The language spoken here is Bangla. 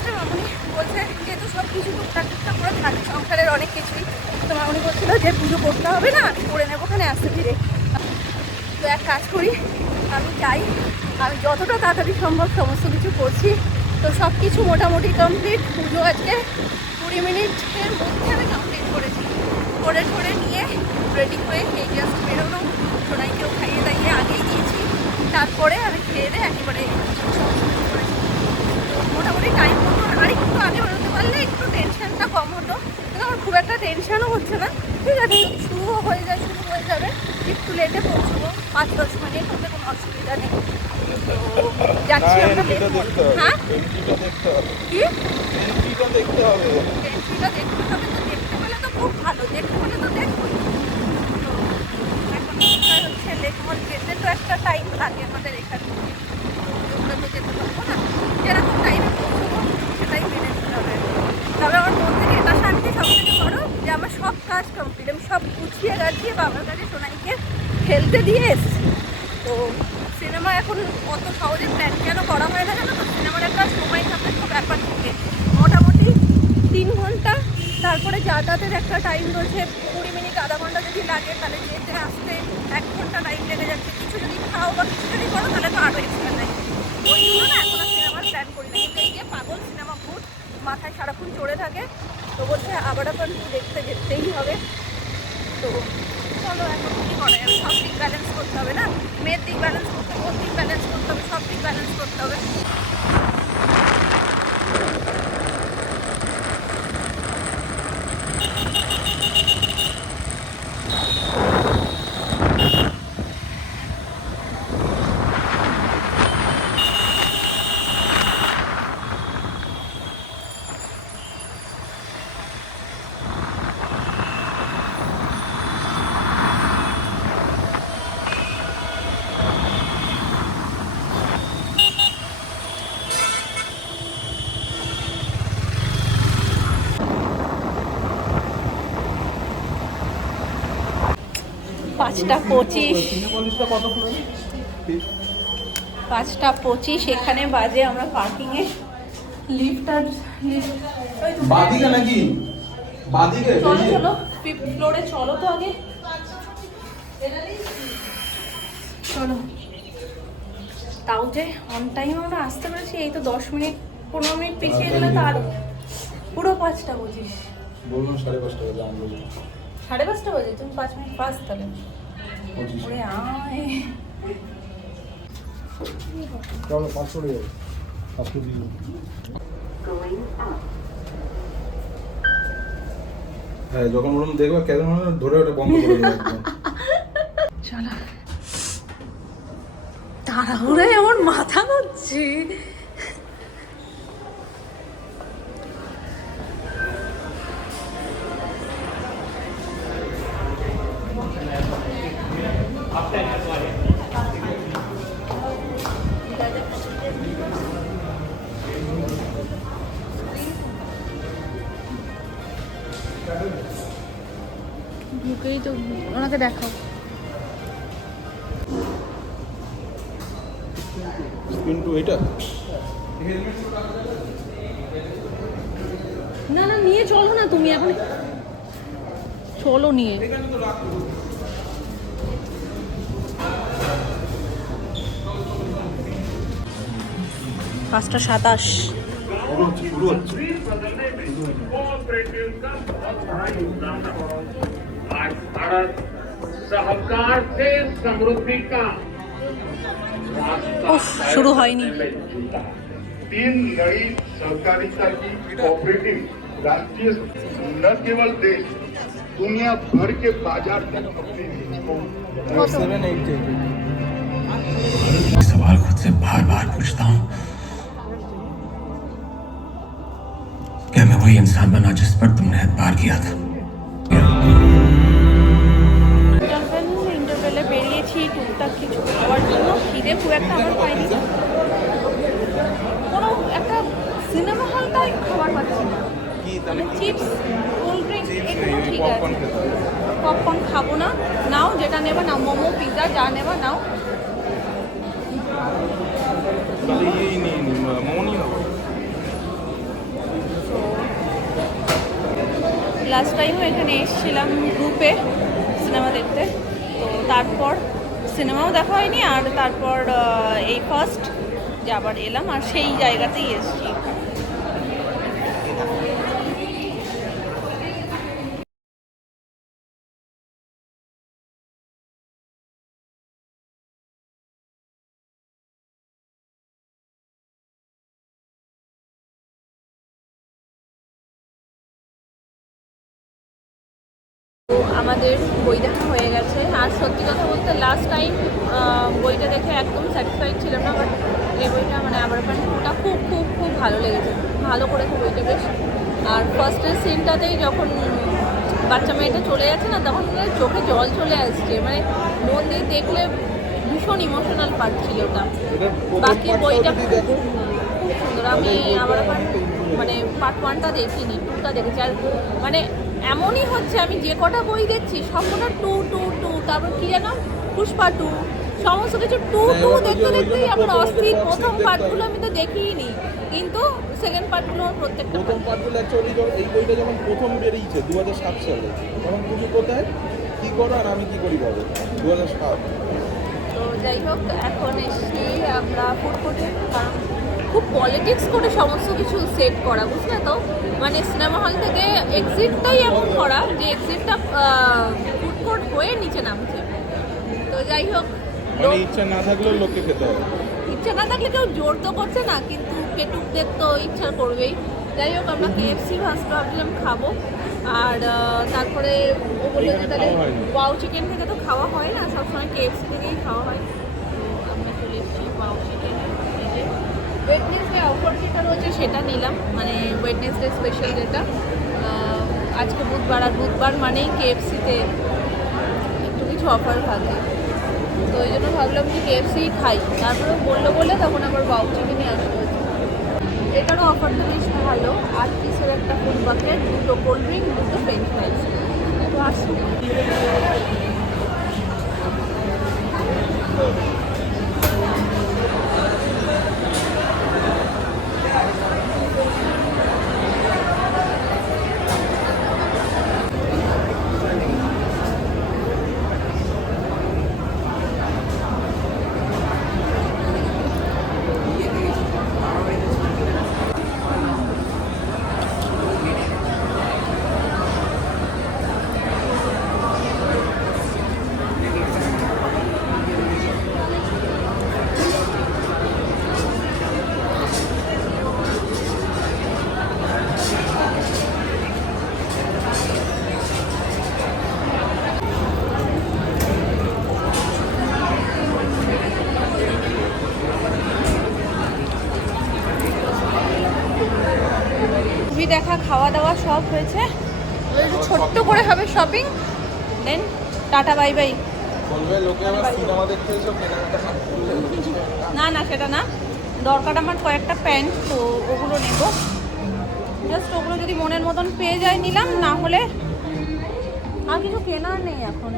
লাস্টে মামুনি বলছে যেহেতু সব কিছু টুকটাক টুকটাক করে থাকে সংসারের অনেক কিছুই, তো মামুনি বলছিল যে পুজো করতে হবে না, আমি করে নেবো ওখানে আসতে ধীরে। তো এক কাজ করি, আমি যাই, আমি যতটা তাড়াতাড়ি সম্ভব সমস্ত কিছু করছি। তো সব কিছু মোটামুটি কমপ্লিট। পুজো আজকে 20 মিনিটের মধ্যে আমি কমপ্লিট করেছি। করে ঠরে নিয়ে রেডি হয়ে এই জাস্ট বেরোনো, সোনাইকেও খাইয়ে দাইয়ে আগেই দিয়েছি, তারপরে আমি খেয়ে দিয়ে একেবারে সমস্ত কিছু করেছি। তো মোটামুটি টাইম মতো আরেকটু আগে বেরোতে পারলে একটু টেনশনটা কম হতো, কিন্তু আমার খুব একটা টেনশনও হচ্ছে না। ঠিক আছে, শুরুও হয়ে যায়, শুরু হয়ে যাবে, একটু লেটে পৌঁছবো 5-10 মিনিট, ওতে কোনো অসুবিধা নেই। তো যাচ্ছি আমরা। হ্যাঁ কি এন্ট্রিটা দেখতে হবে, তো দেখতে পেলে তো খুব ভালো, দেখতে পেলে তো দেখবোই। তো এখন হচ্ছে লেকমল যেতে তো একটা টাইম লাগে আমাদের এখান থেকে, ওগুলো তো যেতে পারবো না, যেরকম টাইমে পৌঁছবো সেটাই মেনে নিতে হবে। তবে আমার মন থেকে এটা শান্তি সব থেকে বড় যে আমার সব কাজ কমপ্লিট, আমি সব গুছিয়ে গাছিয়ে বাবার কাছে সোনাইকে খেলতে দিয়ে এসছি। তো সিনেমা এখন অত সহজে প্ল্যান কেন করা হয় না জানো তো, সিনেমার একটা সময় সাপেক্ষ ব্যাপার থাকে, মোটামুটি 3 ঘন্টা, তারপরে যাতায়াতের একটা টাইম রয়েছে 20 মিনিট, আধা ঘন্টা যদি লাগে তাহলে যেতে আসতে 1 ঘন্টা টাইম লেগে যাচ্ছে। কিছু যদি খাও বা কিছু যদি করো তাহলে তো আরও এক্সট্রা টাইম। ওই জন্য না এখন আর সিনেমার প্ল্যান করি না, কিন্তু এই যে পাগল সিনেমা ভূত মাথায় সারাক্ষণ চড়ে থাকে, তো বলছে আবার দেখতে যেতেই হবে। তো চলো এখন কী করে, আমি সব দিক ব্যালেন্স করতে হবে না, মেয়ের দিক ব্যালেন্স করতে হবে, ওর দিক ব্যালেন্স করতে হবে, সব দিক ব্যালেন্স করতে হবে। 5:25 এখানে বাজে, আমরা পার্কিংয়ে লিফটার বাদিকে নাকি বাদিকে চলো চলো 5th ফ্লোরে চলো তো আগে, চলো। তাও যে অন টাইম আমরা আসতে পেরেছি, এই তো 10 মিনিট 15 মিনিট পিছিয়ে গেলে তো আরো পুরো 5:25 বললাম 5:30 বাজে আমরা 5:30 বাজে, তুমি 5 মিনিট পাস তাহলে ওরে আয়। চলো 5 করে যাও 5 দিয়ে হ্যাঁ, যখন ওরকম দেখবে কেন ধরে ওটা বন্ধ করে দেবে একদম। চলো, তাড়াহুড়োয় আমার মাথা ঘুরছে। ঢুকেই তো ওনাকে দেখাও। কিন্তু এটা না না নিয়ে চলো না তুমি এখন, চলো নিয়ে। পাঁচটা 27 শুরু হচ্ছে आज भारत सहकार से समृद्धि का उफ, शुरू হয়নি। 3 नई सहकारिता की कोऑपरेटिव राष्ट्रीय न केवल देश दुनिया भर के बाजार तक अपनी रीच को 7-8 सवाल खुद से बार बार पूछता हूँ, क्या मैं वही इंसान बना जिस पर तुमने एतबार किया था? ইন্টারভেলে বেরিয়েছি টুকটাক কিছু খাওয়ার জন্য, খিদে খুব একটা আমার পাইনি, কোনো একটা সিনেমা হলটাই খাবার পাচ্ছি না, চিপস কোল্ড ড্রিঙ্কস এগুলো ঠিক আছে, পপকর্ন খাবো না, নাও যেটা নেবা নাও, মোমো পিৎজা যা নেবা নাও। তাহলে এই নিয়ে মোমো নিয়ে নাও। লাস্ট টাইমও এখানে এসেছিলাম গ্রুপে সিনেমা দেখতে, তো তারপর সিনেমাও দেখা হয়নি, আর তারপর এই ফার্স্ট যে আবার এলাম আর সেই জায়গাতেই এসেছি। তো আমাদের বই দেখা হয়ে গেছে, আর সত্যি কথা বলতে লাস্ট টাইম বইটা দেখে একদম স্যাটিসফাইড ছিলাম না, বাট এই বইটা মানে আবার ওটা খুব খুব খুব ভালো লেগেছে, ভালো করেছে বইটা বেশ। আর ফার্স্টের সিনটাতেই যখন বাচ্চা মেয়েটা চলে যাচ্ছে না, তখন মানে চোখে জল চলে আসছে, মানে মন দিয়ে দেখলে ভীষণ ইমোশনাল পার্ট ছিল ওটা। বাকি বইটা খুব সুন্দর। আমি আবার মানে পার্ট 1টা দেখিনি, 2টা দেখেছি। আর মানে এমনই হচ্ছে আমি যে কটা বই দেখছি সবকটা 2 তারপর কি যেন পুষ্পা 2, সমস্ত কিছু 2 দেখতে দেখতেই আমার অস্থির। প্রথম পার্টগুলো আমি তো দেখিই নি, কিন্তু সেকেন্ড পার্টগুলো প্রত্যেকটা প্রথম পার্টগুলো অ্যাকচুয়ালি এই বইটা যখন প্রথম বেরিয়েছে 2007 সালে, তখন পুজো কোথায় কী করো আর আমি কী করি পাবো 2007। তো যাই হোক, এখন এসে আমরা ফুড কোর্টে, কারণ খুব পলিটিক্স করে সমস্ত কিছু সেট করা, বুঝলে তো, মানে সিনেমা হল থেকে এক্সিটটাই এমন করা যে এক্সিটটা ফুড কোর্ট হয়ে নিচে নামছে। তো যাই হোক, মানে ইচ্ছা না থাকলেও লোককে খেতে হবে। ইচ্ছা না থাকলে কেউ জোর তো করছে না, কিন্তু পেটুকদের তো ইচ্ছা করবেই। যাই হোক, আমরা KFC ভাবছিলাম খাবো, আর তারপরে ও বললো যে তাহলে ওয়াও চিকেন থেকে তো খাওয়া হয় না, সবসময় KFC থেকেই খাওয়া হয়। তো আমরা চলে এসেছি ওয়াও চিকেন। ওয়েডনেসডে অফার যেটা রয়েছে সেটা নিলাম, মানে ওয়েডনেসডে স্পেশাল যেটা। আজকে বুধবার, আর বুধবার মানেই KFC-তে একটু কিছু অফার থাকে, তো ওই জন্য ভাবলাম যে KFC খাই। তারপরে বললো বলে তখন আবার ওয়াও চিকেনে আসতে হয়েছে। এটারও অফারটা বেশ ভালো, 8 পিসের একটা food bucket, 2 cold drink, 2 French fries. তো আসুন। মুভি দেখা, খাওয়া দাওয়া সব হয়েছে, ছোট্ট করে হবে shopping, then tata bye bye. বলবে লোকে আবার সিনেমা দেখতে এসব কেনাকাটা না না, সেটা না, দরকার আমার কয়েকটা প্যান্ট, তো ওগুলো নেব। জাস্ট ওগুলো যদি মনের মতন পেয়ে যায় নিলাম, না হলে আর কিছু কেনার নেই এখন।